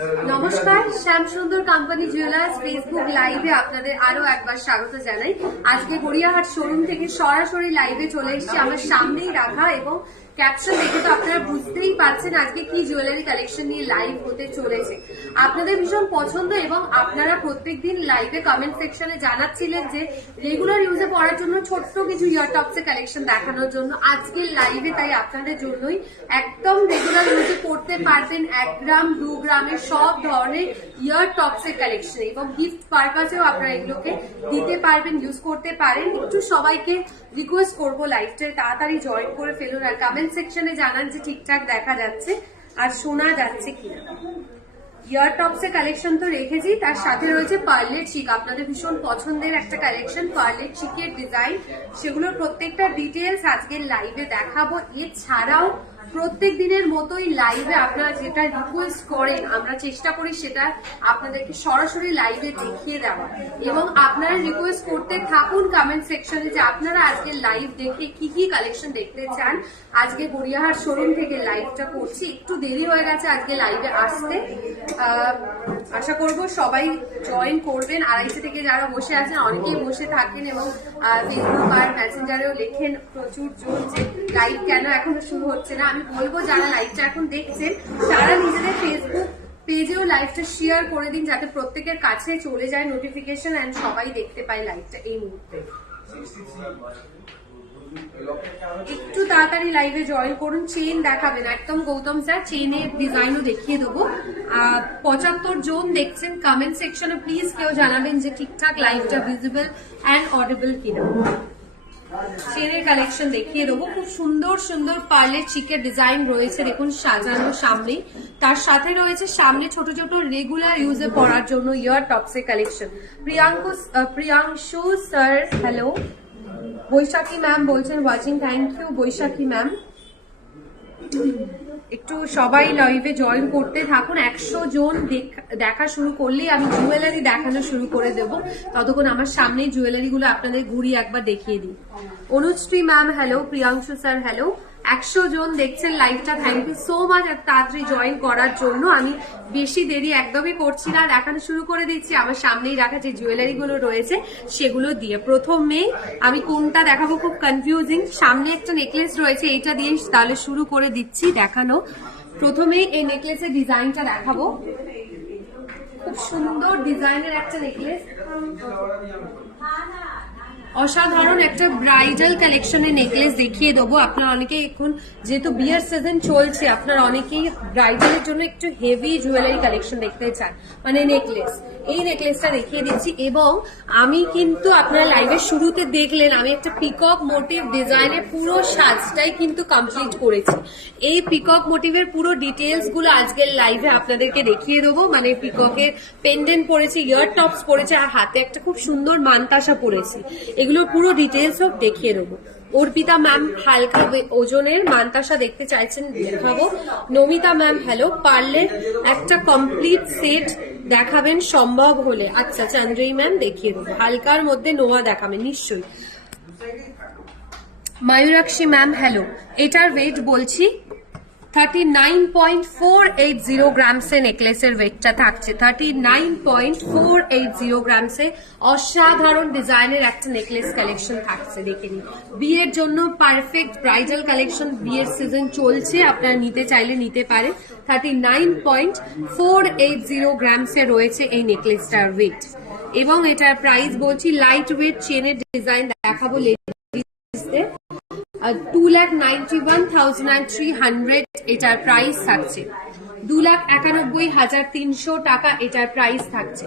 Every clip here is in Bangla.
নমস্কার, শ্যাম সুন্দর কোম্পানি জুয়েলার্স ফেসবুক লাইভে আপনাদের আরো একবার স্বাগত জানাই। আজকে গড়িয়াহাট শোরুম থেকে সরাসরি লাইভে চলে এসেছি। আমার সামনেই রাখা এবং ক্যাপশন দেখে তো আপনারা বুঝতেই পারছেন আজকে কি জুয়েলারি কালেকশন নিয়ে লাইভ হতে চলেছে। আপনাদের ভীষণ পছন্দ এবং আপনারা প্রত্যেকদিন লাইভে কমেন্ট সেকশনে জানাচ্ছিলেন যে রেগুলার ইউজে পড়ার জন্য ছোট্ট কিছু ইয়ারটপসের কালেকশন দেখানোর জন্য আজকের লাইভে, তাই আপনাদের জন্যই একদম রেগুলার ইউজে পড়তে পারবেন 1 গ্রাম 2 গ্রামের সব ধরনের ইয়ারটপসের কালেকশন এবং গিফট পারপাসেও আপনারা এগুলোকে দিতে পারবেন, ইউজ করতে পারেন। একটু সবাইকে রিকোয়েস্ট করবো লাইভটায় তাড়াতাড়ি জয়েন করে ফেলুন আর কমেন্ট সেকশনে জানান যে ঠিকঠাক দেখা যাচ্ছে আর শোনা যাচ্ছে কিনা। ইয়ারটপসের কালেকশন তো রেখেছি, তার সাথে রয়েছে পার্লের চিক, আপনাদের ভীষণ পছন্দের একটা কালেকশন পার্লের চিকের ডিজাইন, সেগুলোর প্রত্যেকটা ডিটেলস আজকের লাইভে দেখাবো। এছাড়াও প্রত্যেক দিনের মতোই লাইভে আপনারা যেটা রিকোয়েস্ট করেন আমরা চেষ্টা করি সেটা আপনাদেরকে সরাসরি লাইভে দেখিয়ে দেওয়া, এবং আপনারা রিকোয়েস্ট করতে থাকুন কমেন্ট সেকশনে যে আপনারা আজকে লাইভ দেখে কি কি কালেকশন দেখতে চান। আজকে গড়িয়াহাট শোরুম থেকে লাইভটা করছি, একটু দেরি হয়ে গেছে আজকে লাইভে আসতে। আশা করব সবাই জয়েন করবেন। আড়াইশে থেকে যারা বসে আছেন অনেকেই বসে থাকেন এবং ফেসবুক আর মেসেঞ্জারেও লেখেন প্রচুর জন যে লাইভ কেন এখনো শুরু হচ্ছে না। আমি বলবো যারা লাইভটা এখন দেখছেন তারা নিজেদের ফেসবুক পেজেও লাইভটা শেয়ার করে দিন যাতে প্রত্যেকের কাছে চলে যায় নোটিফিকেশন এন্ড সবাই দেখতে পায় লাইভটা এই মুহূর্তে। একটু তাড়াতাড়ি লাইভে জয়েন করুন। চেন দেখাবেন একদম গৌতম স্যার, চেনের ডিজাইনও দেখিয়ে দেবো। 75 জন দেখছেন, কমেন্ট সেকশনে প্লিজ কেউ জানাবেন যে ঠিকঠাক লাইভটা ভিজিবল অ্যান্ড অডিবল কিনা। চেনের কালেকশন দেখিয়ে দেবো, খুব সুন্দর সুন্দর পার্লের চিকের ডিজাইন রয়েছে দেখুন সাজানো সামনে, তার সাথে রয়েছে সামনে ছোট ছোট রেগুলার ইউজে পড়ার জন্য ইয়ার টপসের collection. Priyanshu sir hello, Baishakhi ma'am বলছেন watching, thank you Baishakhi ma'am. একটু সবাই লাইভে জয়েন করতে থাকুন। 100 জন দেখা শুরু করলেই আমি জুয়েলারি দেখানো শুরু করে দেব, ততক্ষণ আমার সামনে জুয়েলারি গুলো আপনাদের ঘুরিয়ে একবার দেখিয়ে দিই। Anushree ma'am hello, Priyanshu sir hello. 100 জন দেখছেন লাইভটা, থ্যাংক ইউ সো মাচ তাড়াতাড়ি জয়েন করার জন্য। আমি বেশি দেরি একদমই করছি না, দেখানো শুরু করে দিচ্ছি আমার সামনেই রাখা যে জুয়েলারি গুলো রয়েছে সেগুলো দিয়ে। প্রথমে আমি কোনটা দেখাবো খুব কনফিউজিং, সামনে একটা নেকলেস রয়েছে এইটা দিয়ে তাহলে শুরু করে দিচ্ছি দেখানো। প্রথমে এই নেকলেসের ডিজাইনটা দেখাবো, খুব সুন্দর ডিজাইনের একটা নেকলেস, অসাধারণ একটা ব্রাইডাল কালেকশনের নেকলেস দেখিয়ে দেবো। আপনারা অনেকেই এখন যেহেতু বিয়ের সিজন চলছে আপনারা অনেকেই ব্রাইডালের জন্য একটু হেভি জুয়েলারি কালেকশন দেখতে চান, মানে নেকলেস। এই নেকলেসটা দেখিয়ে দিচ্ছি এবং আমি কিন্তু আপনারা লাইভের শুরুতে দেখলেন আমি একটা পিকক মোটিভ ডিজাইনের পুরো সাজটাই কিন্তু কমপ্লিট করেছি। এই পিকক মোটিভের পুরো ডিটেলস গুলো আজকের লাইভে আপনাদেরকে দেখিয়ে দেবো। মানে পিককের পেন্ডেন্ট পরেছে, ইয়ার টপস পরেছে আর হাতে একটা খুব সুন্দর মানতাসা পরেছি, এগুলোর পুরো ডিটেলস সব দেখিয়ে দেবো। অর্পিতা ম্যাম হালকা ওজনের মানতাসা দেখতে চাইছেন দেখাবো। নমিতা ম্যাম হ্যালো, পার্লের একটা কমপ্লিট সেট দেখাবেন সম্ভব হলে। আচ্ছা চন্দ্রী ম্যাম দেখিয়ে দেবো, হালকার মধ্যে নোয়া দেখাবেন নিশ্চয়ই। ময়ূরাক্ষী ম্যাম হ্যালো, এটার ওয়েট বলছি 39.480 গ্রামসে নেকলেসের ওয়েটটা থাকছে। 39.480 গ্রামসে অসাধারণ ডিজাইনের একটা নেকলেস কালেকশন থাকছে, দেখে নিন। বিয়ের জন্য পারফেক্ট ব্রাইডাল কালেকশন, বিয়ের সিজন চলছে, আপনারা নিতে চাইলে নিতে পারেন। 39.480 গ্রামসে রয়েছে এই নেকলেসটার ওয়েট এবং এটার প্রাইস বলছি লাইট ওয়েট চেনের ডিজাইন দেখাবো লেডিসদের। 2,91,300 এটার প্রাইস থাকছে। 2,91,300 টাকা এটার প্রাইস থাকছে।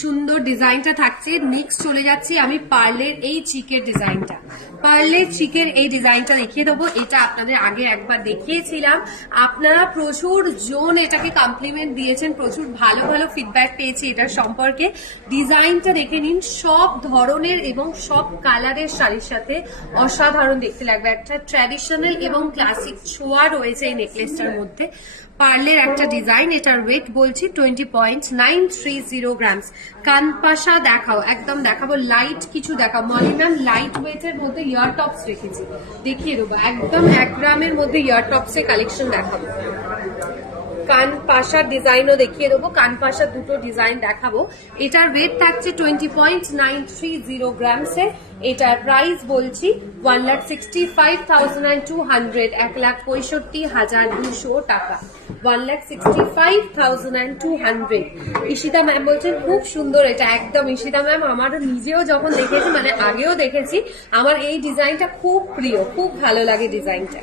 সুন্দর ডিজাইনটা থাকছে। নেক্সট চলে যাচ্ছি আমি পার্লের এই চিকের ডিজাইনটা। পার্লের চিকের এই ডিজাইনটা দেখিয়ে দেবো। এটা আপনাদের আগে একবার দেখিয়েছিলাম, আপনারা প্রচুর জন এটাকে কমপ্লিমেন্ট দিয়েছেন, প্রচুর ভালো ভালো ফিডব্যাক পেয়েছি এটার সম্পর্কে। ডিজাইনটা দেখে নিন, সব ধরনের এবং সব কালারের শাড়ির সাথে অসাধারণ দেখতে লাগবে। একটা ট্র্যাডিশনাল এবং ক্লাসিক ছোঁয়া রয়েছে এই নেকলেসটার মধ্যে। পার্লের একটা ডিজাইন, এটার ওয়েট বলছি 20.930 গ্রামস। কানপাশা দেখাও, একদম দেখাবো লাইট কিছু দেখাও। মলি ম্যাম লাইট ওয়েটের মধ্যে ইয়ার টপস রেখেছি, দেখিয়ে দেবো একদম 1 গ্রামের মধ্যে ইয়ার টপসের কালেকশন দেখাবো। কানপাশার ডিজাইনও দেখিয়ে দেবো, কানপাশার দুটো ডিজাইন দেখাবো। এটার ওয়েট থাকছে 20.930 গ্রামসে। এটার প্রাইস বলছি 1,65,200, 1,65,200 টাকা। 1,65,200। ঈশিতা ম্যাম বলছেন খুব সুন্দর এটা, একদম ঈশিতা ম্যাম আমারও নিজেও যখন দেখেছি, মানে আগেও দেখেছি, আমার এই ডিজাইনটা খুব প্রিয়, খুব ভালো লাগে ডিজাইনটা।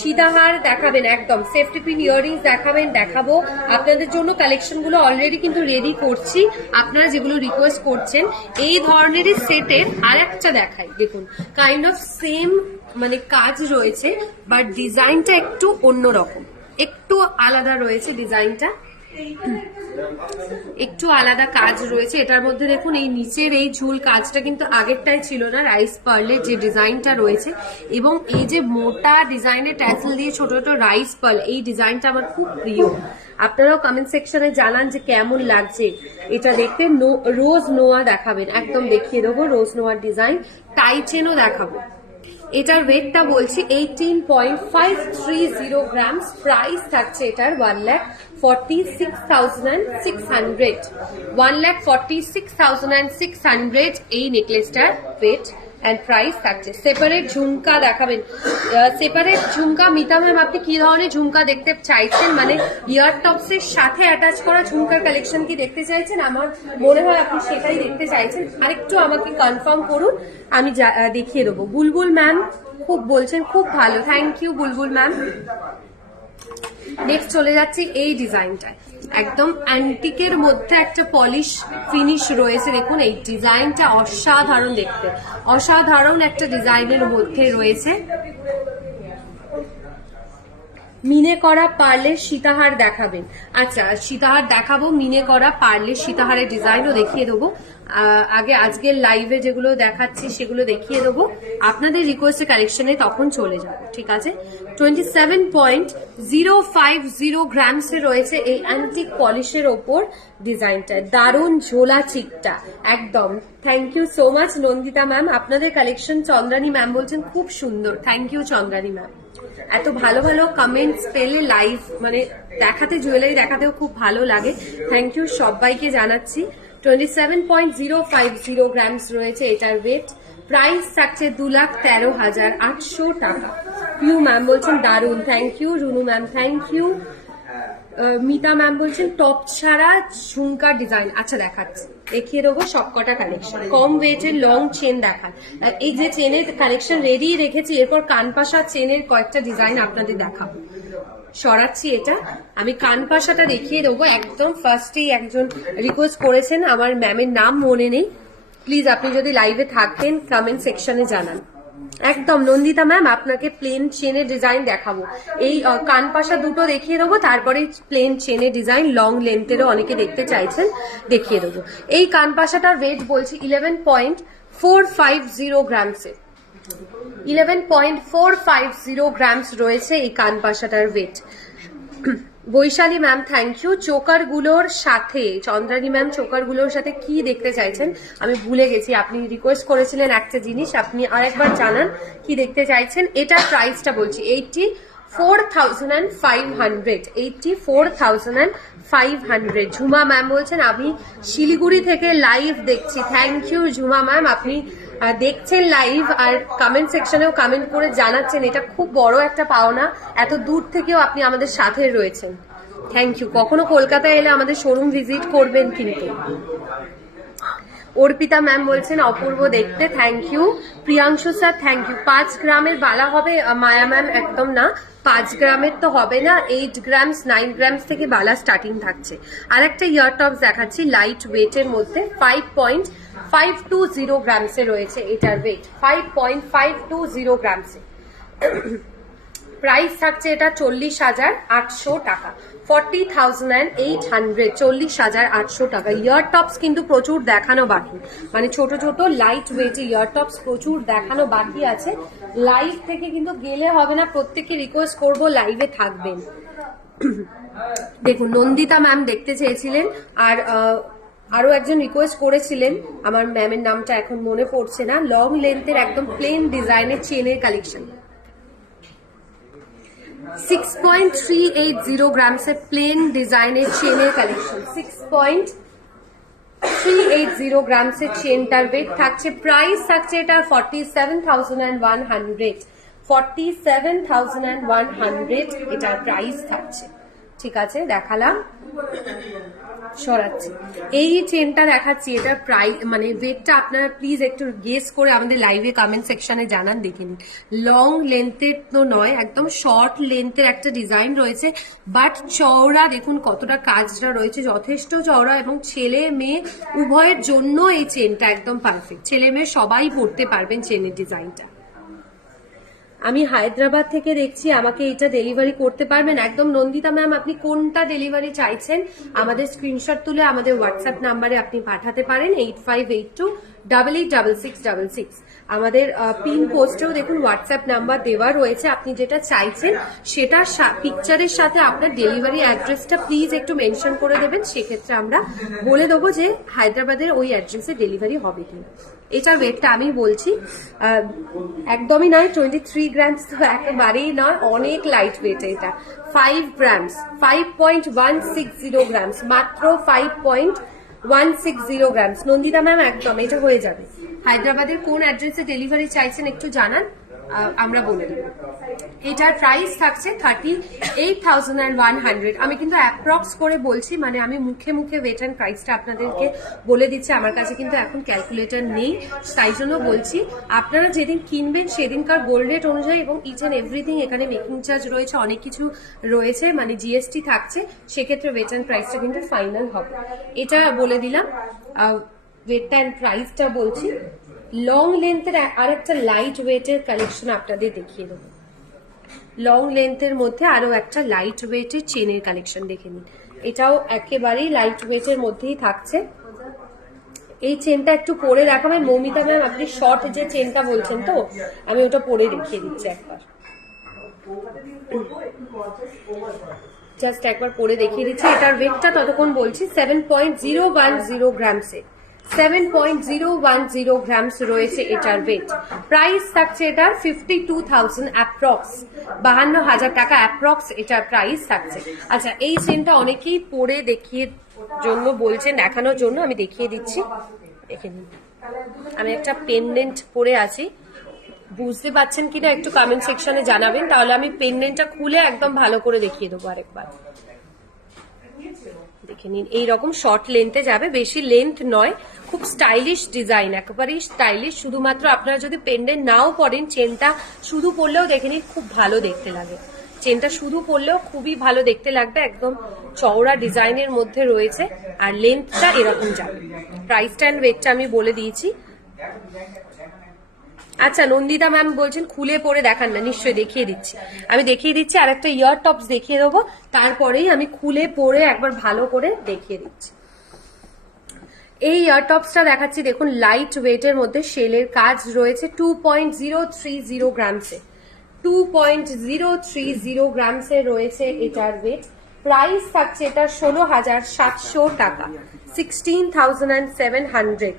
সীতাহার দেখাবেন, একদম সেফটি পিন ইয়াররিংস দেখাবো আপনাদের জন্য। কালেকশন গুলো অলরেডি কিন্তু রেডি করছি, আপনারা যেগুলো রিকোয়েস্ট করছেন। এই ধরনেরই সেটের আর একটা দেখাই, দেখুন কাইন্ড অফ সেম মানে কাজ রয়েছে, বাট ডিজাইনটা একটু অন্যরকম, একটু আলাদা রয়েছে ডিজাইনটা, একটু আলাদা কাজ রয়েছে এটার মধ্যে। দেখুন এই নিচের এই ঝুল কাজটা কিন্তু আগেরটাই ছিল না, রাইস পার্লের যে ডিজাইনটা রয়েছে, এবং এই যে মোটা ডিজাইনের ট্যাসেল দিয়ে ছোট ছোট রাইস পার্ল, এই ডিজাইনটা আমার খুব প্রিয়। আপনারাও কমেন্ট সেকশনে জানান যে কেমন লাগছে এটা দেখতে। রোজ নোয়া দেখাবেন, একদম দেখিয়ে দেবো রোজ নোয়ার ডিজাইন। টাই চেনও দেখাবো। এটার ওয়েটটা বলছি 18.530 গ্রামস। প্রাইস থাকছে এটার 1,46,600, 1,46,600 এই নেকলেসটার ওয়েট এন্ড প্রাইস থাকছে। সেপারেট ঝুমকা দেখাবেন, সেপারেট ঝুমকা। মিতা ম্যাম আপনি কি ধরনের ঝুমকা দেখতে চাইছেন, মানে ইয়ার টপস এর সাথে অ্যাটাচ করা ঝুমকার কালেকশন কি দেখতে চাইছেন? আমার মনে হয় আপনি সেটাই দেখতে চাইছেন, আরেকটু আমাকে কনফার্ম করুন, আমি দেখিয়ে দেবো। বুলবুল ম্যাম খুব বলছেন, খুব ভালো, thank you Bulbul ma'am. Next চলে যাচ্ছি এই ডিজাইনটায়, একদম অ্যান্টিকের মধ্যে একটা পলিশ ফিনিশ রয়েছে। দেখুন এই ডিজাইনটা অসাধারণ দেখতে, অসাধারণ একটা ডিজাইনের মধ্যে রয়েছে। মিনে করা পার্লের সীতাহার দেখাবেন। আচ্ছা সীতাহার দেখাবো, মিনে করা পার্লের সীতাহারের ডিজাইনও দেখিয়ে দেবো। আগে আজকের লাইভে যেগুলো দেখাচ্ছি সেগুলো দেখিয়ে দেবো, আপনাদের রিকোয়েস্টের কালেকশনে তখন চলে যাবো, ঠিক আছে। 27.050 গ্রামসে রয়েছে এই অ্যান্টিক পলিশের ওপর ডিজাইনটা, দারুণ ঝোলা চিকটা একদম। Thank you so much Nandita ma'am, আপনাদের কালেকশন। চন্দ্রানী ম্যাম বলছেন খুব সুন্দর, থ্যাংক ইউ চন্দ্রানী ম্যাম। এত ভালো ভালো কমেন্টস পেলে লাইভ মানে দেখাতে, জুয়েলারি দেখাতেও খুব ভালো লাগে। থ্যাংক ইউ সবাইকে জানাচ্ছি। 27.050 গ্রামস রয়েছে এটার ওয়েট। প্রাইস থাকছে 2,13,800 টাকা। ইউ ম্যাম বলছেন দারুন, thank you. Runu ma'am thank you. Mita ma'am বলছেন টপ ছাড়া ঝুমকার ডিজাইন। আচ্ছা দেখাচ্ছি, দেখিয়ে দেবো সবকটা কালেকশন। কম ওয়েটের লং চেন দেখান, এই যে চেনের কালেকশন রেডি রেখেছি, এরপর কানপাশা চেনের কয়েকটা ডিজাইন আপনাদের দেখাবো। সরাচ্ছি এটা, আমি কানপাশাটা দেখিয়ে দেবো। একদম ফার্স্টেই একজন রিকোয়েস্ট করেছেন, আমার ম্যামের নাম মনে নেই, প্লিজ আপনি যদি লাইভে থাকেন কমেন্ট সেকশনে জানান। একদম নন্দিতা ম্যাম আপনাকে প্লেন চেনের ডিজাইন দেখাবো। এই কানপাশা দুটো দেখিয়ে দেবো, তারপরে প্লেন চেনের ডিজাইন লং লেন্থেরও অনেকে দেখতে চাইছেন, দেখিয়ে দেবো। এই কানপাশাটার ওয়েট বলছি 11.450 গ্রামসে। 11.450 গ্রামস রয়েছে এই কানপাশাটার weight. Baishali ma'am thank you. Choker গুলোর সাথে, চন্দ্রানী ম্যাম চোকার গুলোর সাথে কি দেখতে চাইছেন আমি ভুলে গেছি, আপনি রিকোয়েস্ট করেছিলেন একটা জিনিস, আপনি আরেকবার জানান কি দেখতে চাইছেন। এটার প্রাইসটা বলছি 84,500, 84,500। ঝুমা ম্যাম বলছেন আমি শিলিগুড়ি থেকে লাইভ দেখছি, থ্যাংক ইউ ঝুমা ম্যাম, আপনি দেখছেন লাইভ আর কমেন্ট সেকশনেও কমেন্ট করে জানাচ্ছেন, এটা খুব বড় একটা পাওনা, এত দূর থেকেও আপনি আমাদের সাথে রয়েছেন, থ্যাংক ইউ। কখনো কলকাতায় এলে আমাদের শোরুম ভিজিট করবেন কিন্তু। অর্পিতা ম্যাম বলছেন অপূর্ব দেখতে, thank you. Priyanshu sir thank you. 5 গ্রামের বালা হবে মায়া ম্যাম? একদম না, 5 গ্রামের তো হবে না, 8 গ্রামস 9 গ্রামস থেকে বালা স্টার্টিং থাকছে। আর একটা ইয়ার টপস দেখাচ্ছি লাইট ওয়েটের মধ্যে, 5.520 গ্রামসে রয়েছে এটার ওয়েট, 5.520 গ্রামসে। প্রাইস থাকছে এটা 40,800 টাকা, 40,800, 40,800 টাকা। ইয়ার টপস কিন্তু প্রচুর দেখানো বাকি, মানে ছোট ছোট লাইট ওয়েট ইয়ার টপস প্রচুর দেখানো বাকি আছে। লাইভ থেকে কিন্তু গেলে হবে না, প্রত্যেককে রিকোয়েস্ট করবো লাইভে থাকবেন। দেখুন নন্দিতা ম্যাম দেখতে চেয়েছিলেন, আর আরো একজন রিকোয়েস্ট করেছিলেন, আমার ম্যামের নামটা এখন মনে পড়ছে না, লং লেন্থের একদম প্লেন ডিজাইনের চেনের কালেকশন। 6.380 গ্রামসের প্লেন ডিজাইনের চেনের কালেকশন। 6.380 গ্রামসের চেনটার ওয়েট থাকছে, প্রাইস থাকছে এটা 47,100। 47,100 এটার প্রাইস থাকছে। ঠিক আছে, দেখালাম, সরাচ্ছি। এই চেনটা দেখাচ্ছি, এটার প্রাইস মানে ওয়েটটা আপনারা প্লিজ একটু গেস করে আমাদের লাইভে কমেন্ট সেকশনে জানান, দেখে নিন। লং লেন্থের তো নয়, একদম শর্ট লেন্থের একটা ডিজাইন রয়েছে, বাট চওড়া দেখুন কতটা কাজটা রয়েছে, যথেষ্ট চওড়া, এবং ছেলে মেয়ে উভয়ের জন্য এই চেনটা একদম পারফেক্ট। ছেলে মেয়ে সবাই পরতে পারবেন চেনের ডিজাইনটা। আমি হায়দ্রাবাদ থেকে দেখছি, আমাকে এটা ডেলিভারি করতে পারবেন? একদম নন্দিতা ম্যাম, আপনি কোনটা ডেলিভারি চাইছেন আমাদের স্ক্রিনশট তুলে আমাদের হোয়াটসঅ্যাপ নাম্বারে আপনি পাঠাতে পারেন 8582886666। আমাদের পিন পোস্টেও দেখুন হোয়াটসঅ্যাপ নাম্বার দেওয়া রয়েছে, আপনি যেটা চাইছেন সেটা পিকচারের সাথে আপনার ডেলিভারি অ্যাড্রেসটা প্লিজ একটু মেনশন করে দেবেন, সেক্ষেত্রে আমরা বলে দেবো যে হায়দ্রাবাদের ওই অ্যাড্রেসে ডেলিভারি হবে কিনা। এটার ওয়েটটা আমি বলছি একদমই নয় 23 গ্রামস, তো একেবারেই নয়, অনেক লাইট ওয়েট এটা। 5 গ্রামস, 5.160 গ্রামস, মাত্র 5.160 গ্রামস। নন্দিতা ম্যাম একদম এটা হয়ে যাবে। হায়দ্রাবাদের কোন অ্যাড্রেসে ডেলিভারি চাইছেন একটু জানান, আমরা বলে দেব। এটার প্রাইস থাকছে 38,100। আমি কিন্তু অ্যাপ্রক্স করে বলছি, মানে আমি মুখে মুখে ওয়েট অ্যান্ড প্রাইসটা আপনাদেরকে বলে দিচ্ছি, আমার কাছে কিন্তু এখন ক্যালকুলেটর নেই, তাই জন্য বলছি। আপনারা যেদিন কিনবেন সেদিনকার গোল্ড রেট অনুযায়ী এবং ইচ অ্যান্ড এভরিথিং, এখানে মেকিং চার্জ রয়েছে, অনেক কিছু রয়েছে, মানে জিএসটি থাকছে, সেক্ষেত্রে ওয়েট অ্যান্ড প্রাইসটা কিন্তু ফাইনাল হবে। এটা বলে দিলাম, ওয়েট অ্যান্ড প্রাইসটা বলছি। লং লেন্থের আরেকটা লাইট ওয়েটের কালেকশন আপনাদের দেখিয়ে দেবো। লং লেন্থের মধ্যে আরো একটা লাইট ওয়েটের চেনের কালেকশন দেখে নিন, এটাও একেবারেই লাইট ওয়েটের মধ্যেই থাকছে। এই চেনটা একটু পরে দেখাবে মৌমিতা ম্যাম, আপনি শর্ট যে চেনটা বলছেন তো, আমি ওটা পরে দেখিয়ে দিচ্ছি একবার, জাস্ট একবার পরে দেখিয়ে দিচ্ছি। এটার ওয়েটটা ততক্ষণ বলছি 7.010 গ্রামসে। 7.010 গ্রামস রয়েছে এটার ওয়েট। প্রাইস থাকছে এটার 52,000 অ্যাপ্রক্স, 52,000 টাকা অ্যাপ্রক্স এটার প্রাইস থাকছে। আচ্ছা, এই চেনটা অনেকেই পরে দেখিয়ে জন্য বলছেন, দেখানোর জন্য আমি দেখিয়ে দিচ্ছি, দেখে নিন। আমি একটা পেন্ডেন্ট পরে আছি, বুঝতে পারছেন কিনা একটু কমেন্ট সেকশনে জানাবেন, তাহলে আমি পেন্ডেন্টটা খুলে একদম ভালো করে দেখিয়ে দেবো আরেকবার। দেখে নিন, এইরকম শর্ট লেন্থে যাবে, বেশি লেন্থ নয়, খুব স্টাইলিশ ডিজাইন, একেবারেই স্টাইলিশ। শুধুমাত্র আপনারা যদি পেন্ডেন্ট নাও পরেন, চেনটা শুধু পরলেও দেখে নিন খুব ভালো দেখতে লাগে, চেনটা শুধু পরলেও খুবই ভালো দেখতে লাগবে, একদম চওড়া ডিজাইনের মধ্যে রয়েছে, আর লেন্থটা এরকম যাবে। প্রাইসটা অ্যান্ড ওয়েটটা আমি বলে দিয়েছি। আচ্ছা, নন্দিতা ম্যাম বলছেন খুলে পরে দেখান না, নিশ্চয়ই দেখিয়ে দিচ্ছি, আমি দেখিয়ে দিচ্ছি। আর একটা ইয়ার টপস দেখিয়ে দেবো, তারপরেই আমি খুলে পরে একবার ভালো করে দেখিয়ে দিচ্ছি। এই ইয়ার টপসটা দেখাচ্ছি, দেখুন লাইট ওয়েটের মধ্যে শেলের কাজ রয়েছে, 2.030 গ্রামসে। 2.030 গ্রামসে রয়েছে এটার ওয়েট। প্রাইস থাকছে এটা 16,700 টাকা, 16,700।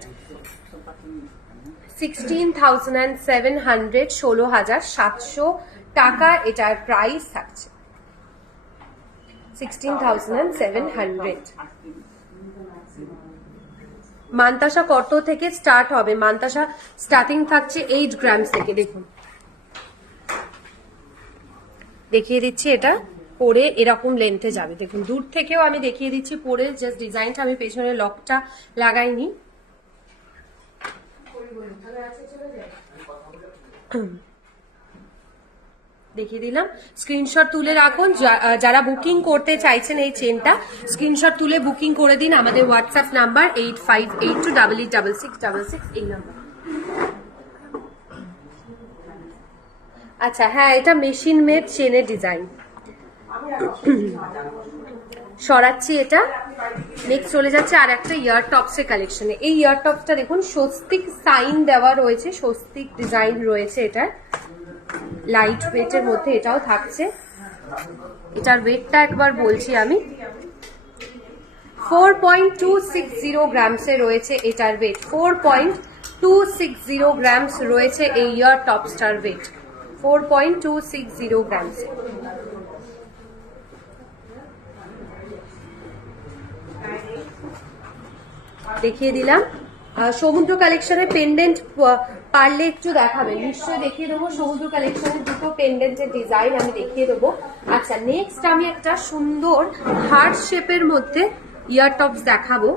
16,700, 16,700 টাকা এটার প্রাইস থাকছে, 16,700। মান্তাসা কত থেকে স্টার্ট হবে? মান্তাসা স্টার্টিং থাকছে 8 গ্রামস থেকে। দেখুন দেখিয়ে দিচ্ছি, এটা পরে এরকম লেন্থে যাবে, দেখুন দূর থেকেও আমি দেখিয়ে দিচ্ছি পরে, জাস্ট ডিজাইনটা আমি পেছনে লকটা লাগাইনি। দেখিয়ে দিলাম, স্ক্রিনশট তুলে রাখুন, যারা বুকিং করতে চাইছেন এই চেনটা, স্ক্রিনশট তুলে বুকিং করে দিন আমাদের হোয়াটসঅ্যাপ নাম্বার 8582886666, এই নাম্বার। আচ্ছা হ্যাঁ, এটা মেশিন মেড চেনের ডিজাইন, সরাচ্ছি এটা। নেক্সট চলে যাচ্ছে আর একটা ইয়ার টপসের কালেকশনে। এই ইয়ার টপসটা দেখুন স্বস্তিক সাইন দেওয়া রয়েছে, স্বস্তিক ডিজাইন রয়েছে, এটা লাইট ওয়েটের মধ্যে এটাও থাকছে। এটার ওয়েটটা একবার বলছি আমি, 4.260 গ্রামসে রয়েছে এটার ওয়েট। 4.260 গ্রামস রয়েছে এই ইয়ার টপস্টার ওয়েট, 4.260 গ্রামস। দেখিয়ে দিলাম। সমুদ্র কালেকশনের পেন্ডেন্ট পারলে একটু দেখাবেন, নিশ্চয়ই দেখিয়ে দেবো। সমুদ্র কালেকশনের দুটো পেন্ডেন্টের ডিজাইন আমি দেখিয়ে দেবো। আচ্ছা, নেক্সট আমি একটা সুন্দর হার্ট শেপের মধ্যে ইয়ার টপস দেখাবো,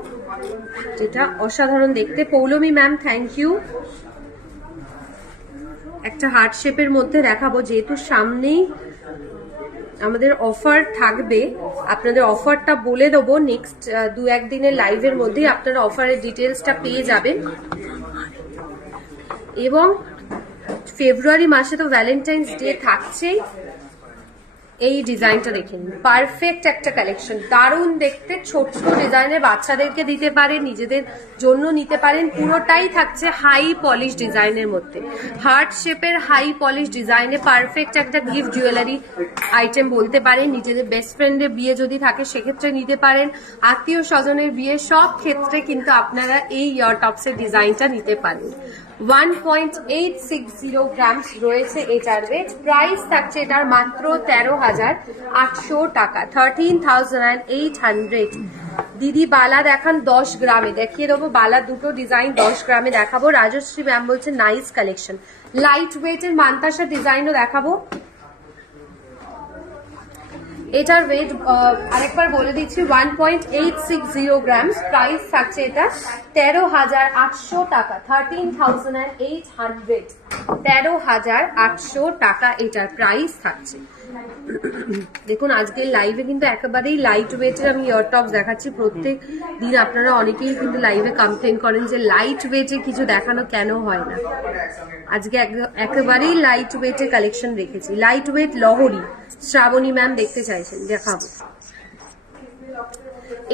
যেটা অসাধারণ দেখতে। Poulami ma'am, thank you. একটা হার্ট শেপের মধ্যে দেখাবো, যেহেতু সামনেই আমাদের অফার থাকবে, আপনাদের অফারটা বলে দেবো নেক্সট 2-1 দিনের লাইভের মধ্যেই আপনারা অফারের ডিটেলসটা পেয়ে যাবেন। এবং ফেব্রুয়ারি মাসে তো ভ্যালেন্টাইন্স ডে থাকছেই। এই ডিজাইনটা দেখে নিন, পারফেক্ট একটা কালেকশন, দারুণ দেখতে। ছোট ছোট ডিজাইনের বাচ্চাদেরকে দিতে পারেন, নিজেদের জন্য নিতে পারেন। পুরোটাই থাকছে হাই পলিশ ডিজাইনের মধ্যে, হার্ট শেপের হাই পলিশ ডিজাইনে পারফেক্ট একটা গিফট জুয়েলারি আইটেম বলতে পারেন। নিজেদের বেস্ট ফ্রেন্ডের বিয়ে যদি থাকে সেক্ষেত্রে নিতে পারেন, আত্মীয় স্বজনের বিয়ে, সব ক্ষেত্রে কিন্তু আপনারা এই ইয়ার টপসের ডিজাইনটা নিতে পারেন। 1.860 গ্রামস রয়েছে এটার ওয়েট। প্রাইস থাকছে এটার মাত্র 13,800 টাকা, 13,800। দিদি বালা দেখান 10 গ্রামে, দেখিয়ে দেবো। বালা দুটো ডিজাইন 10 গ্রামে দেখাবো। রাজশ্রী ম্যাম বলছে নাইস কালেকশন। লাইট ওয়েটের মান্তাসা ডিজাইনও দেখাবো। এটার ওয়েট আরেকবার বলে দিচ্ছি, 1.860 গ্রামস। প্রাইস থাকছে এটা 13,800 টাকা, 13,800, 13,800 টাকা এটার প্রাইস থাকছে। দেখুন, আজকের লাইভে কিন্তু একেবারেই লাইট ওয়েটের আমি ইয়ার টপস দেখাচ্ছি। প্রত্যেক দিন আপনারা অনেকেই কিন্তু লাইভে কমপ্লেন করেন যে লাইট ওয়েটে কিছু দেখানো কেন হয় না। আজকে একেবারেই লাইট ওয়েটের কালেকশন রেখেছি। লাইট ওয়েট লহরি শ্রাবণী ম্যাম দেখতে চাইছেন, দেখাবো।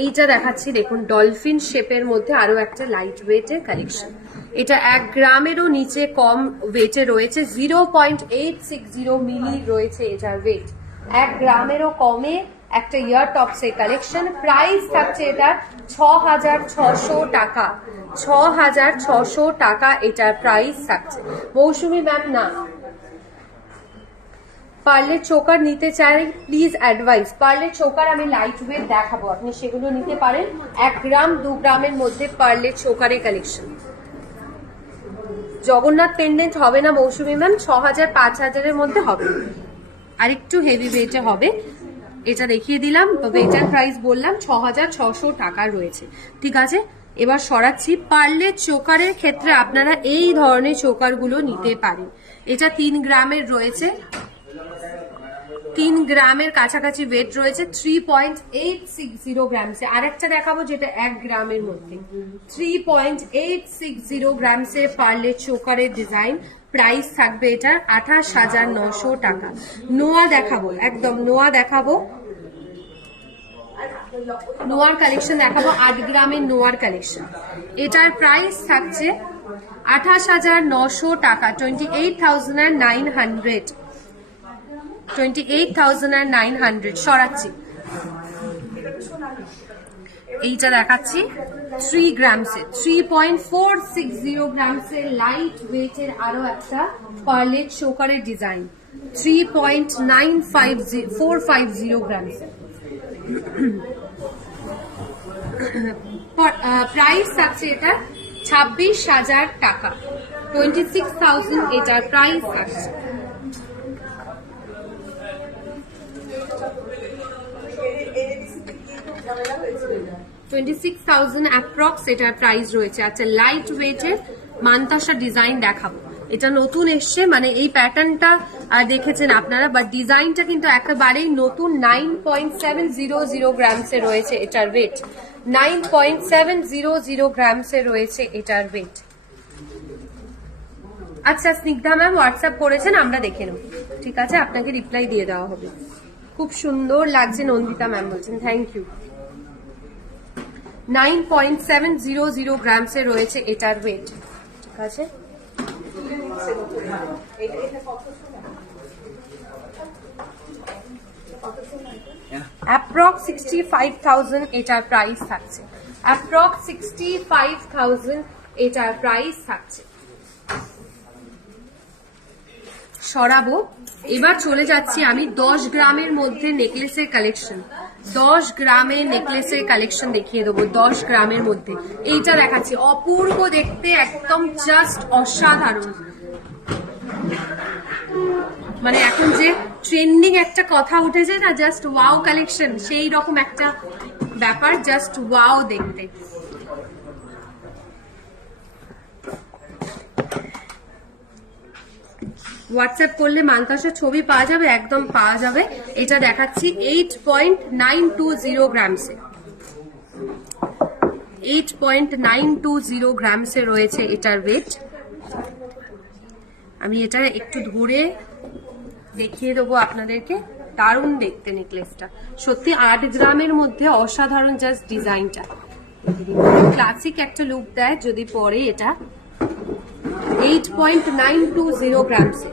এইটা দেখাচ্ছি, দেখুন, ডলফিন শেপের মধ্যে আরো একটা লাইট ওয়েটের কালেকশন। এটা 1 গ্রামেরও নিচে কম ওয়েটে রয়েছে, 0.860 মিলি রয়েছে এটার ওয়েট। 1 গ্রামেরও কমে একটা ইয়ার টপসের কালেকশন। প্রাইস থাকছে এটার 6,600 টাকা, 6,600 টাকা এটার প্রাইস থাকছে। মৌসুমী ম্যাম, না পার্লের চোকার নিতে চাই প্লিজ অ্যাডভাইস। পার্লের চোকার আমি লাইট ওয়েট দেখাবো, আপনি সেগুলো নিতে পারেন। 1 গ্রাম 2 গ্রামের মধ্যে পার্লের চোকারের কালেকশন। জগন্নাথ পেন্ডেন্ট হবে না মৌসুমী ম্যাম, 6,000-5,000-এর মধ্যে হবে, আর একটু হেভি ওয়েটে হবে। এটা দেখিয়ে দিলাম, ওয়েটার প্রাইস বললাম 6,600 টাকা রয়েছে। ঠিক আছে, এবার সরাচ্ছি। পার্লের চোকারের ক্ষেত্রে আপনারা এই ধরনের চোকারগুলো নিতে পারেন। এটা 3 গ্রামের রয়েছে, 3 গ্রামের কাছাকাছি ওয়েট রয়েছে, 3.860 গ্রামসে। আরেকটা দেখাবো যেটা 1 গ্রামের মধ্যে, 3.860 গ্রামসে পার্লের চোকারের ডিজাইন। প্রাইস থাকবে এটার 28,900 টাকা। নোয়া দেখাবো, একদম নোয়া দেখাবো, নোয়ার কালেকশন দেখাবো, 8 গ্রামের নোয়ার কালেকশন। এটার প্রাইস থাকছে 28,900 টাকা, 28,900, 28,900। সরাচ্ছি, এইটা দেখাচ্ছি 3 গ্রামসে, 3.460 গ্রামসে লাইট ওয়েটের আরো একটা পার্লের চোকারের ডিজাইন, 3.450 গ্রামসে। প্রাইস থাকছে এটা 26,000 টাকা, 26,000 এটার প্রাইস থাকছে। অ্যাপ্রক্স এটার প্রাইস রয়েছে। আচ্ছা, লাইট ওয়েটের মান্তাসা ডিজাইন দেখাবো। এটা নতুন এসছে, মানে এই প্যাটার্নটা দেখেছেন আপনারা, বাট ডিজাইনটা কিন্তু একেবারেই নতুন। 9.700 গ্রামসে রয়েছে এটার ওয়েট, 9.700 গ্রামসে রয়েছে এটার ওয়েট। আচ্ছা, স্নিগ্ধা ম্যাম হোয়াটসঅ্যাপ করেছেন, আমরা দেখে নেব। ঠিক আছে, আপনাকে রিপ্লাই দিয়ে দেওয়া হবে। খুব সুন্দর লাগছে নন্দিতা ম্যাম বলছেন, থ্যাংক ইউ। 9.700 গ্রামসে রয়েছে এটার ওয়েট। ঠিক আছে, অ্যাপ্রক্স 65,000 এটার প্রাইস থাকছে, অ্যাপ্রক্স 65,000 এটার প্রাইস থাকছে। সরাবো। এবার চলে যাচ্ছি আমি 10 গ্রামের মধ্যে নেকলেসের কালেকশন, 10 গ্রামের নেকলেসের কালেকশন দেখিয়ে দেবো। 10 গ্রামের মধ্যে এইটা দেখাচ্ছি, অপূর্ব দেখতে, একদম জাস্ট অসাধারণ। মানে এখন যে ট্রেন্ডিং একটা কথা উঠেছে না, জাস্ট ওয়াও কালেকশন, সেই রকম একটা ব্যাপার, জাস্ট ওয়াও দেখতে। হোয়াটসঅ্যাপ করলে মান্তাসার ছবি পাওয়া যাবে, একদম পাওয়া যাবে। এটা দেখাচ্ছি 8.920 গ্রামসে, 8.920 গ্রামসে রয়েছে এটার ওয়েট। আমি এটা একটু ধরে দেখিয়ে দেবো আপনাদেরকে, দারুণ দেখতে নেকলেসটা, সত্যি 8 গ্রামের মধ্যে অসাধারণ জাস্ট ডিজাইনটা, ক্লাসিক একটা লুক দেয় যদি পরে। এটা 8.920 গ্রামসে।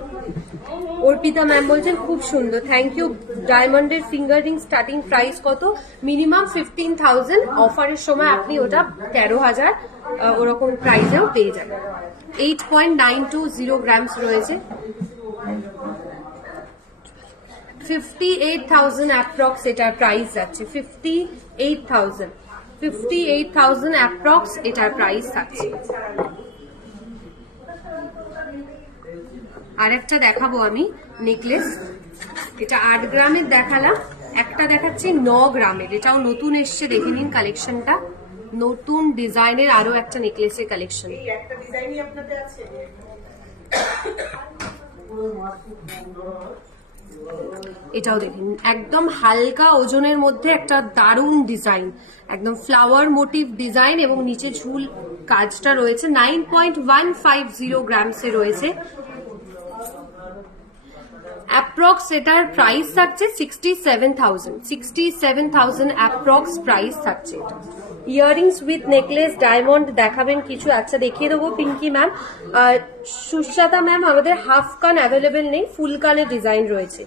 অর্পিতা ম্যাম বলছেন খুব সুন্দর, থ্যাংক ইউ। ডায়মন্ডের ফিঙ্গার রিং স্টার্টিং প্রাইস কত? মিনিমাম 15,000, অফারের সময় আপনি ওটা 13,000 ওরকম প্রাইসেও পেয়ে যাবেন। 8.920 গ্রামস রয়েছে, 58,000 অ্যাপ্রক্স এটার প্রাইস যাচ্ছে, 58,000 অ্যাপ্রক্স এটার প্রাইস থাকছে। আরেকটা দেখাবো আমি নেকলেস, এটা 8 গ্রামের দেখালাম, একটা দেখাচ্ছি 9 গ্রামের, এটাও নতুন এসছে, দেখে নিন কালেকশনটা, নতুন ডিজাইনের আরো একটা নেকলেসের কালেকশন। এটাও দেখেন, একদম হালকা ওজনের মধ্যে একটা দারুণ ডিজাইন, একদম ফ্লাওয়ার মোটিভ ডিজাইন এবং নিচে ঝুল কাজটা রয়েছে। 9.150 গ্রামসে রয়েছে, অ্যাপ্রক্স এটার প্রাইস থাকছে 67,000 অ্যাপ্রক্স প্রাইস থাকছে এটা। ইয়াররিংস উইথ নেকলেস ডায়মন্ড দেখাবেন কিছু? আচ্ছা দেখিয়ে দেবো পিঙ্কি ম্যাম। সুস্বাতা ম্যাম আমাদের হাফ কান অ্যাভেলেবেল নেই, ফুল কানের ডিজাইন রয়েছে।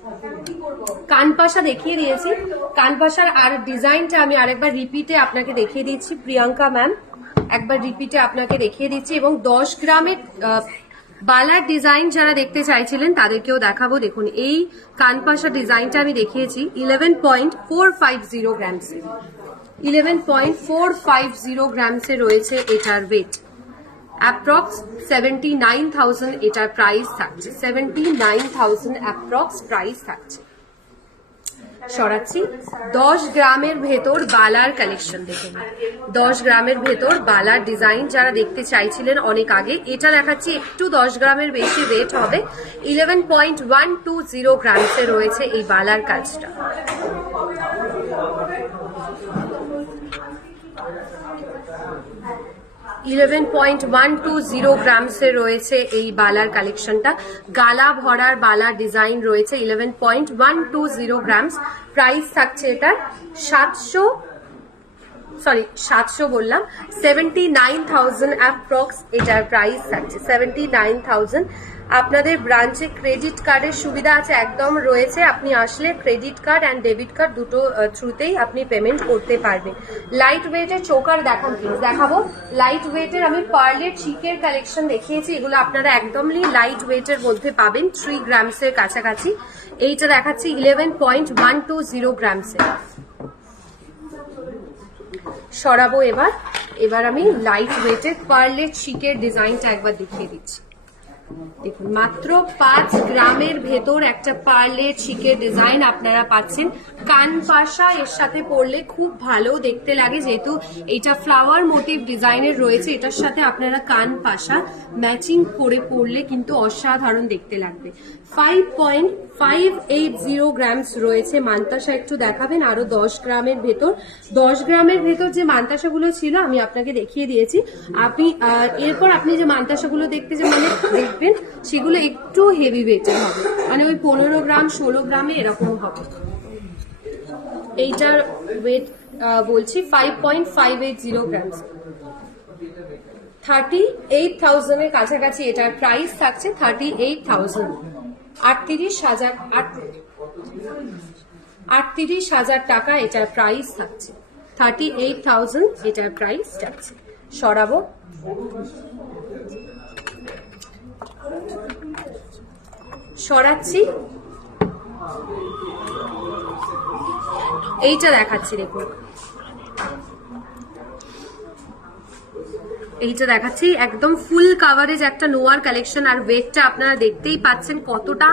কানপাশা দেখিয়ে দিয়েছি, কানপাশার আর ডিজাইনটা আমি আরেকবার রিপিটে আপনাকে দেখিয়ে দিচ্ছি। প্রিয়াঙ্কা ম্যাম একবার রিপিটে আপনাকে দেখিয়ে দিচ্ছি, এবং 10 গ্রামের বালার ডিজাইন যারা দেখতে চাইছিলেন তাদেরকেও দেখাবো। দেখুন এই কানপাশা ডিজাইনটা আমি দেখিয়েছি 11.450 গ্রামসে, 11.450 গ্রামসে রয়েছে এটার ওয়েট, অ্যাপ্রক্স 79,000 এটার প্রাইস থাকছে, 79,000 অ্যাপ্রক্স প্রাইস থাকছে। সরাচ্ছি 10 গ্রামের ভেতর বালার কালেকশন দেখুন, 10 গ্রামের ভেতর বালার ডিজাইন যারা দেখতে চাইছিলেন অনেক আগে, এটা দেখাচ্ছি একটু 10 গ্রামের বেশি ওয়েট হবে, 11.120 গ্রামসে রয়েছে এই বালার কাজটা। $11.120 গ্রামসে রয়েছে এই বালার কালেকশনটা, গালা ভরার বালার ডিজাইন রয়েছে, 11.120 গ্রামস প্রাইস থাকছে এটার 79,000 অ্যাপ্রক্স এটার প্রাইস থাকছে 79,000। আপনাদের ব্রাঞ্চে ক্রেডিট কার্ডের সুবিধা আছে, একদম রয়েছে, আপনি আসলে credit card and debit card দুটো থ্রুতেই আপনি পেমেন্ট করতে পারবেন। লাইট ওয়েটের চোকার দেখান প্লিজ, দেখাবো লাইট ওয়েটের আমি পার্লের চিকের কালেকশন দেখিয়েছি, এগুলো আপনারা একদমই লাইট ওয়েটের মধ্যে পাবেন, 3 গ্রামসের কাছাকাছি। এইটা দেখাচ্ছি 11.120 গ্রামসে। সরাবো এবার আমি লাইট ওয়েটের পার্লের চিকের ডিজাইনটা একবার দেখিয়ে দিচ্ছি। দেখুন মাত্র 5 গ্রামের ভেতর একটা পার্লের চিকের ডিজাইন আপনারা পাচ্ছেন। কানপাশা এর সাথে পরলে খুব ভালো দেখতে লাগে, যেহেতু এটা ফ্লাওয়ার মোটিভ ডিজাইনের রয়েছে, এটার সাথে আপনারা কানপাশা ম্যাচিং করে পরলে কিন্তু অসাধারণ দেখতে লাগবে। 5.580 গ্রামস রয়েছে মান্তাসা, একটু দেখাবেন আরো 10 গ্রামের ভেতর। 10 গ্রামের ভেতর যে মান্তাসাগুলো ছিল আমি আপনাকে দেখিয়ে দিয়েছি, আপনি এরপর আপনি যে মান্তাসাগুলো দেখতে যে মানে দেখবেন সেগুলো একটু হেভি ওয়েটের হবে, মানে ওই 15 গ্রাম 16 গ্রামে এরকম হবে। এইটার ওয়েট বলছি 5.580 গ্রামস, 38,000 এর কাছাকাছি এটার প্রাইস থাকছে, 38,000, 38,000 টাকা এটার প্রাইস থাকছে। 38,000 এটার প্রাইস যাচ্ছে। সরাবো, সরাচ্ছি, এইটা দেখাচ্ছি। দেখুন এইটা দেখাচ্ছি, একদম ফুল কাভারেজ একটা নোয়ার কালেকশন। আর ওয়েটটা আপনারা দেখতেই পাচ্ছেন কতটা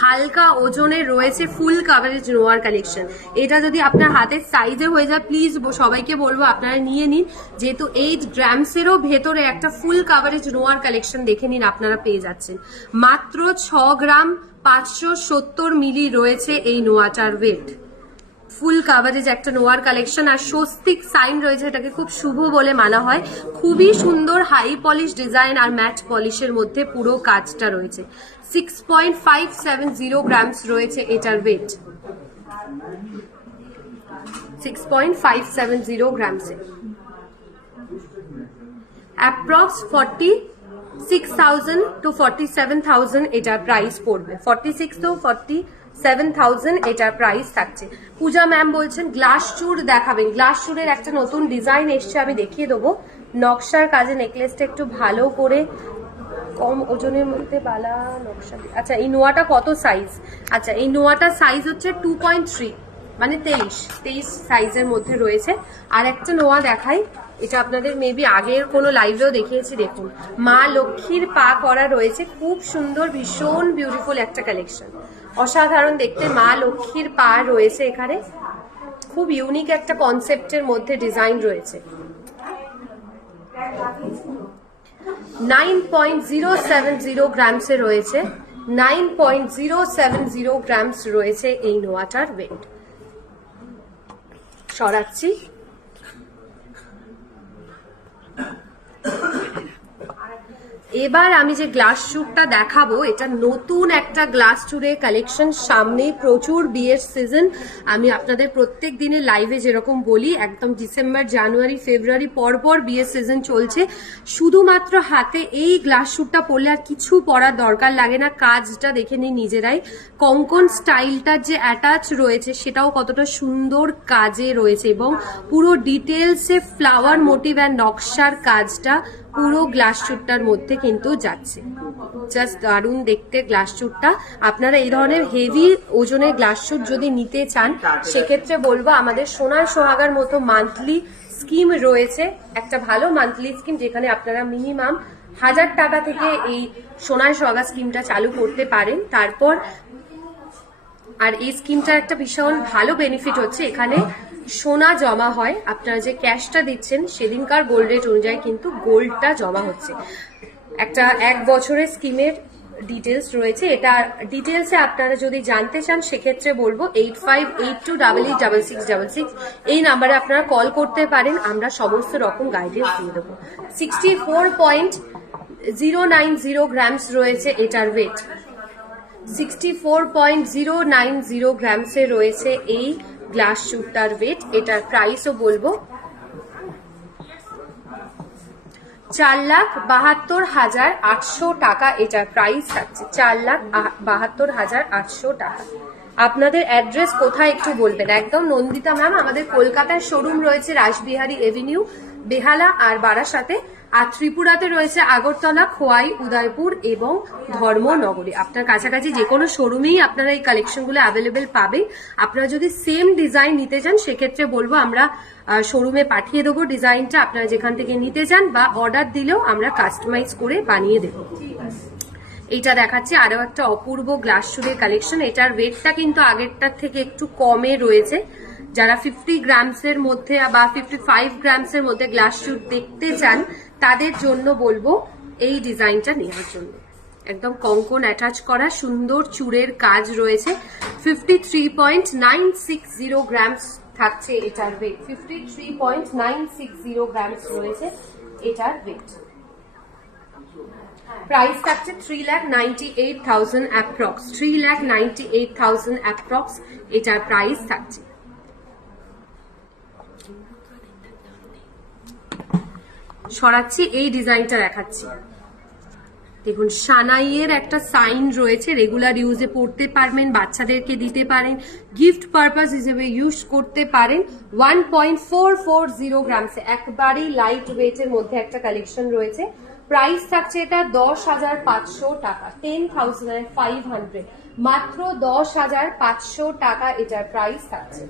হালকা ওজনের রয়েছে। ফুল কাভারেজ নোয়ার কালেকশন। এটা যদি আপনার হাতের সাইজে হয়ে যায়, প্লিজ সবাইকে বলবো আপনারা নিয়ে নিন, যেহেতু 8 গ্রামসেরও ভেতরে একটা ফুল কাভারেজ নোয়ার কালেকশন দেখে নিন, আপনারা পেয়ে যাচ্ছেন। মাত্র 6 গ্রাম 570 মিলি রয়েছে এই নোয়াটার ওয়েট। ফুল কাভারেজ একটা নোয়ার কালেকশন। আর স্বস্তিক সাইন রয়েছে, এটাকে খুব শুভ বলে মানা হয়। খুবই সুন্দর হাই পলিশ ডিজাইন আর ম্যাট পলিশের মধ্যে পুরো কাজটা রয়েছে। 6.570 গ্রামস রয়েছে এটার ওয়েট। 6.570 গ্রামসে অ্যাপ্রক্স 46,000 to 47,000 এটার প্রাইস পড়বে। 46 to 47,000 এটার প্রাইস থাকছে। পূজা ম্যাম বলছেন গ্লাস চুর দেখাবেন। গ্লাস চুরের একটা নতুন ডিজাইন এসছে, আমি দেখিয়ে দেবো। নকশার কাজে নেকলেসটা একটু ভালো করে, কম ওজনের মধ্যে বালা নকশা। আচ্ছা, এই নোয়াটা কত সাইজ? আচ্ছা, এই নোয়াটার সাইজ হচ্ছে 2.3, মানে 23 সাইজের মধ্যে রয়েছে। আর একটা নোয়া দেখাই, এটা আপনাদের মেবি আগের কোনো লাইভেও দেখিয়েছি। দেখুন, মা লক্ষ্মীর পা করা রয়েছে, খুব সুন্দর, ভীষণ বিউটিফুল একটা কালেকশন। অসাধারণ দেখতে মা লক্ষ্মীর পা রয়েছে এখানে। খুব ইউনিক একটা কনসেপ্টের মধ্যে ডিজাইন রয়েছে। 9.070 গ্রামসে রয়েছে। 9.070 গ্রামস রয়েছে এই নোয়াটার ওয়েট। সরাচ্ছি, এবার আমি যে গ্লাস চুরটা দেখাবো, এটা নতুন একটা গ্লাস চুরের কালেকশন। সামনে প্রচুর বিয়ের সিজন। আমি আপনাদের প্রত্যেক দিনের লাইভে যেরকম বলি, একদম ডিসেম্বর, জানুয়ারি, ফেব্রুয়ারি পরপর বিয়ের সিজন চলছে। শুধুমাত্র হাতে এই গ্লাস চুরটা পরলে আর কিছু পরার দরকার লাগে না। কাজটা দেখে নিন নিজেরাই। কঙ্কন স্টাইলটার যে অ্যাটাচ রয়েছে সেটাও কতটা সুন্দর কাজে রয়েছে, এবং পুরো ডিটেলসে ফ্লাওয়ার মোটিভ আর নকশার কাজটা পুরো গ্লাস চুরটার মধ্যে কিন্তু যাচ্ছে। জাস্ট দারুণ দেখতে গ্লাস চুরটা। আপনারা এই ধরনের হেভি ওজনের গ্লাস চুর যদি নিতে চান, সেক্ষেত্রে বলবো আমাদের সোনার সোহাগার মতো মান্থলি স্কিম রয়েছে, একটা ভালো মান্থলি স্কিম, যেখানে আপনারা মিনিমাম 1000 টাকা থেকে এই সোনার সোহাগা স্কিমটা চালু করতে পারেন। তারপর আর এই স্কিমটার একটা ভীষণ ভালো বেনিফিট হচ্ছে, এখানে সোনা জমা হয়। আপনারা যে ক্যাশটা দিচ্ছেন সেদিনকার গোল্ড রেট অনুযায়ী কিন্তু গোল্ডটা জমা হচ্ছে। একটা 1 বছরের স্কিমের ডিটেলস রয়েছে। এটা ডিটেলসে আপনারা যদি জানতে চান, সেক্ষেত্রে বলবো 8582886666 এই নাম্বারে আপনারা কল করতে পারেন, আমরা সমস্ত রকম গাইডেন্স দিয়ে দেবো। 64.090 গ্রামস রয়েছে এটার ওয়েট। 64.090 গ্রামসে রয়েছে এই গ্লাস চুরটার ওয়েট। এটার প্রাইসও বলবো 4,72,800 টাকা এটার প্রাইস থাকছে। 4,72,800 টাকা। আপনাদের অ্যাড্রেস কোথায় একটু বলবেন? একদম নন্দিতা ম্যাম, আমাদের কলকাতার শোরুম রয়েছে রাসবিহারী এভিনিউ, বেহালা আর বারাসাতে। আর ত্রিপুরাতে রয়েছে আগরতলা, খোয়াই, উদয়পুর এবং ধর্মনগরে। আপনার কাছাকাছি যে কোনো শোরুমেই আপনারা এই কালেকশনগুলো অ্যাভেলেবেল পাবেন। আপনারা যদি সেম ডিজাইন নিতে চান, সেক্ষেত্রে বলবো আমরা শোরুমে পাঠিয়ে দেবো ডিজাইনটা, আপনারা যেখান থেকে নিতে চান, বা অর্ডার দিলেও আমরা কাস্টমাইজ করে বানিয়ে দেবো। এইটা দেখাচ্ছি আরো একটা অপূর্ব গ্লাস চুরের কালেকশন। এটার ওয়েটটা কিন্তু আগেরটার থেকে একটু কমে রয়েছে। যারা 50 গ্রামসের মধ্যে বা 55 গ্রামসের মধ্যে গ্লাস চুর দেখতে চান, তাদের জন্য বলবো এই ডিজাইনটা নেওয়ার জন্য। একদম কঙ্কন অ্যাটাচ করা সুন্দর চুরের কাজ রয়েছে। 53.960 গ্রামস থাকছে এটার ওয়েট। 53.960 গ্রামস রয়েছে এটার ওয়েট। প্রাইস থাকছে 3,98,000 অ্যাপ্রক্স। 3,98,000 অ্যাপ্রক্স এটার প্রাইস থাকছে। সরাচ্ছি, এই ডিজাইনটা দেখাচ্ছি। দেখুন সানাইয়ের একটা সাইন রয়েছে, রেগুলার ইউজে পড়তে পারবেন, বাচ্চাদেরকে দিতে পারেন, গিফট পারপাস হিসেবে ইউজ করতে পারেন। 1.440 গ্রামসে একবারেই লাইট ওয়েটের মধ্যে একটা কালেকশন রয়েছে। প্রাইস থাকছে এটা 10,500 টাকা, 10,500, মাত্র 10,500 টাকা এটার প্রাইস থাকছে।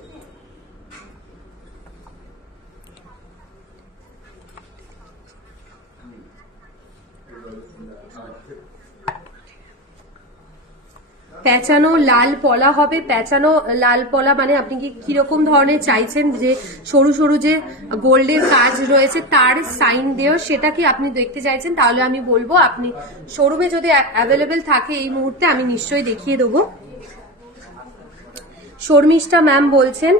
প্যাঁচানো লাল পলা হবে। প্যাঁচানো লাল পলা মানে আপনি কি কিরকম ধরনের চাইছেন, যে সরু সরু যে গোল্ডের কাজ রয়েছে তার সাইন দেও, সেটা কি আপনি দেখতে চাইছেন? তাহলে আমি বলবো আপনি শোরুমে যদি অ্যাভেলেবেল থাকে এই মুহূর্তে আমি নিশ্চয়ই দেখিয়ে দেবো। শর্মিষ্ঠা ম্যাম বলছেন,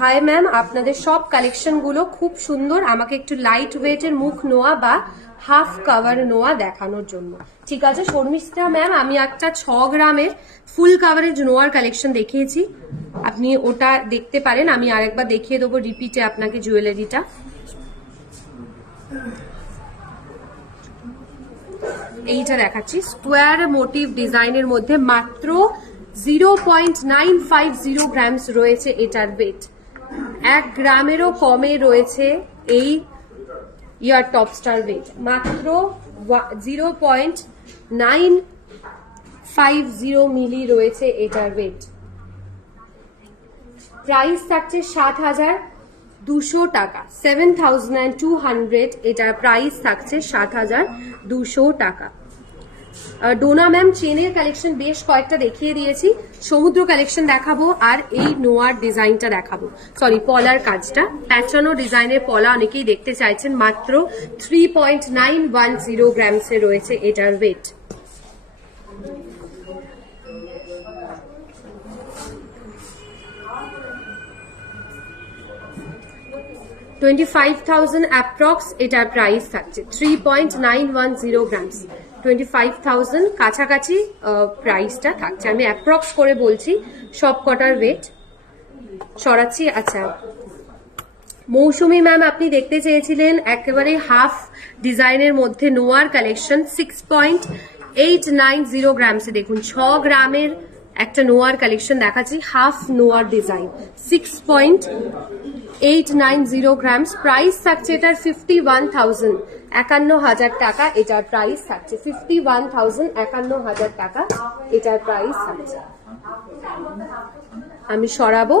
হাই ম্যাম, আপনাদের সব কালেকশন গুলো খুব সুন্দর, আমাকে একটু লাইট ওয়েটের মুখ নোয়া বা হাফ কাভার নোয়া দেখানোর জন্য। ঠিক আছে শর্মিষ্ঠা ম্যাম, আমি একটা 6 গ্রামের ফুল কাভারেজ নোয়ার কালেকশন দেখিয়েছি, আপনি ওটা দেখতে পারেন। আমি আরেকবার দেখিয়ে দেবো রিপিটে আপনাকে জুয়েলারিটা। এইটা দেখাচ্ছি স্কোয়ার মোটিভ ডিজাইনের মধ্যে, মাত্র 0.950 গ্রামস রয়েছে এটার ওয়েট। 1 গ্রামেরও কমে রয়েছে এই ইয়ার টপ স্টার ওয়েট, মাত্র 0.950 মিলি রয়েছে এটার ওয়েট। প্রাইস থাকছে 7,200 টাকা, 7,200 এটার প্রাইস থাকছে 7,200 টাকা। ডোনা ম্যাম চেনের কালেকশন বেশ কয়েকটা দেখিয়ে দিয়েছি, সমুদ্র কালেকশন দেখাবো আর এই নোয়ার ডিজাইনটা দেখাবো, সরি পলার কাজটা, প্যাচানো ডিজাইনের পলা অনেকেই দেখতে চাইছেন। মাত্র 3.910 গ্রামসে রয়েছে এটার ওয়েট। $25,000 অ্যাপ্রক্স এটার প্রাইস থাকছে, 3.910 গ্রামস, 25,000 কাছাকাছি প্রাইসটা থাকছে। আমি অ্যাপ্রক্স করে বলছি, সব কটার ওয়েট সরাচ্ছি। আচ্ছা মৌসুমী ম্যাম, আপনি দেখতে চেয়েছিলেন একেবারে হাফ ডিজাইনের মধ্যে নোয়ার কালেকশন, 6.890 গ্রামসে। দেখুন 6 গ্রামের একটা নোয়ার কালেকশন দেখাচ্ছি, হাফ নোয়ার ডিজাইন, 6.890 গ্রামস। প্রাইস থাকছে এটার 51,000, 51,000 টাকা এটার প্রাইস থাকছে, 51,000, 51,000 টাকা এটার প্রাইস থাকছে। আমি সরাবো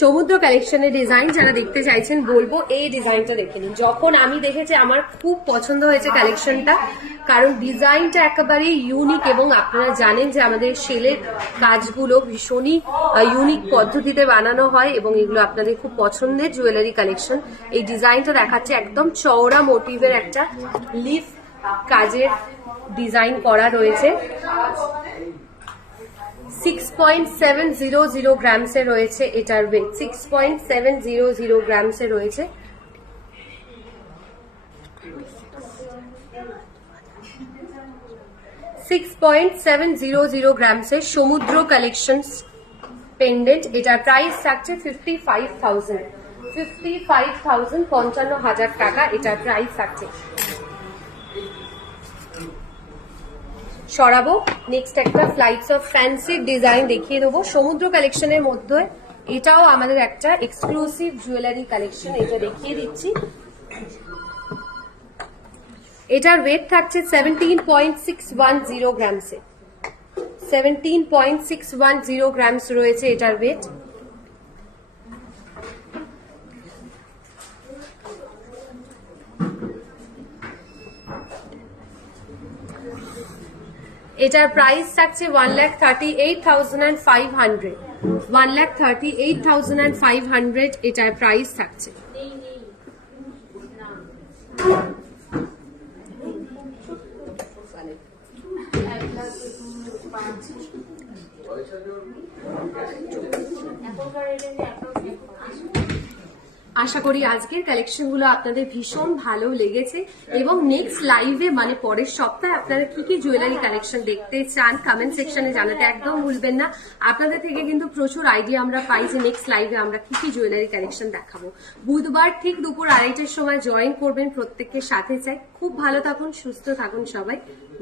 সমুদ্র কালেকশনের ডিজাইন, যারা দেখতে চাইছেন বলবো এই ডিজাইনটা দেখে নিন। যখন আমি দেখেছি আমার খুব পছন্দ হয়েছে কালেকশনটা, কারণ ডিজাইনটা একেবারে ইউনিক এবং আপনারা জানেন যে আমাদের সেলের কাজগুলো ভীষণই ইউনিক পদ্ধতিতে বানানো হয় এবং এগুলো আপনাদের খুব পছন্দের জুয়েলারি কালেকশন। এই ডিজাইনটা দেখাচ্ছে একদম চওড়া মোটিভের একটা লিফ কাজের ডিজাইন করা রয়েছে, 6.700 গ্রামসে রয়েছে এটার ওয়েট, 6.700 গ্রামসে রয়েছে। $6.700 গ্রামসের সমুদ্র কালেকশন পেন্ডেন্ট, এটার প্রাইস থাকছে 55,000, 55,000 টাকা এটার প্রাইস থাকছে। সরাবো নেক্সট একটা ফ্লাইটস অফ ফ্যান্সি ডিজাইন দেখিয়ে দেবো সমুদ্র কালেকশনের মধ্যে। এটাও আমাদের একটা এক্সক্লুসিভ জুয়েলারি কালেকশন, এটা দেখিয়ে দিচ্ছি। এটার ওয়েট থাকছে 17.610 গ্রামসে, 17.610 গ্রামস রয়েছে এটার ওয়েট। এটার প্রাইস থাকছে 1,38,500, 1,38,500 এটার প্রাইস থাকছে। আশা করি আজকের কালেকশনগুলো আপনাদের ভীষণ ভালো লেগেছে এবং নেক্সট লাইভে মানে পরের সপ্তাহে আপনারা কি কি জুয়েলারি কালেকশন দেখতে চান কমেন্ট সেকশনে জানাতে একদম ভুলবেন না। আপনাদের থেকে কিন্তু প্রচুর আইডিয়া আমরা পাই যে নেক্সট লাইভে আমরা কি কি জুয়েলারি কালেকশন দেখাবো। বুধবার ঠিক দুপুর 2:30টার সময় জয়েন করবেন, প্রত্যেকের সাথে চাই। খুব ভালো থাকুন, সুস্থ থাকুন সবাই।